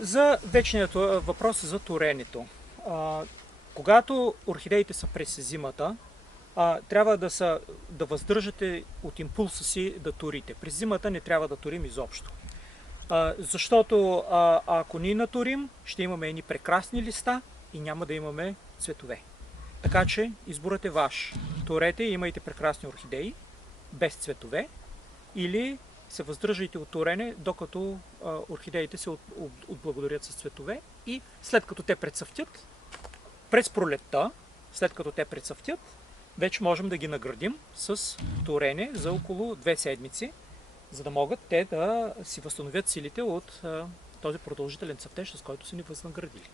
За вечният въпрос за туренето. Когато орхидеите са през зимата, трябва да въздържате от импулса си да турите. През зимата не трябва да турим изобщо. Защото ако ни натурим, ще имаме едни прекрасни листа и няма да имаме цветове. Така че изборът е ваш. Турете и имайте прекрасни орхидеи, без цветове, или се въздържайте от турене, докато орхидеите се отблагодарят с цветове, и след като те прецъфтят, през пролетта, след като те прецъфтят, вече можем да ги наградим с турене за около 2 седмици, за да могат те да си възстановят силите от този продължителен цъфтеж, с който са ни възнаградили.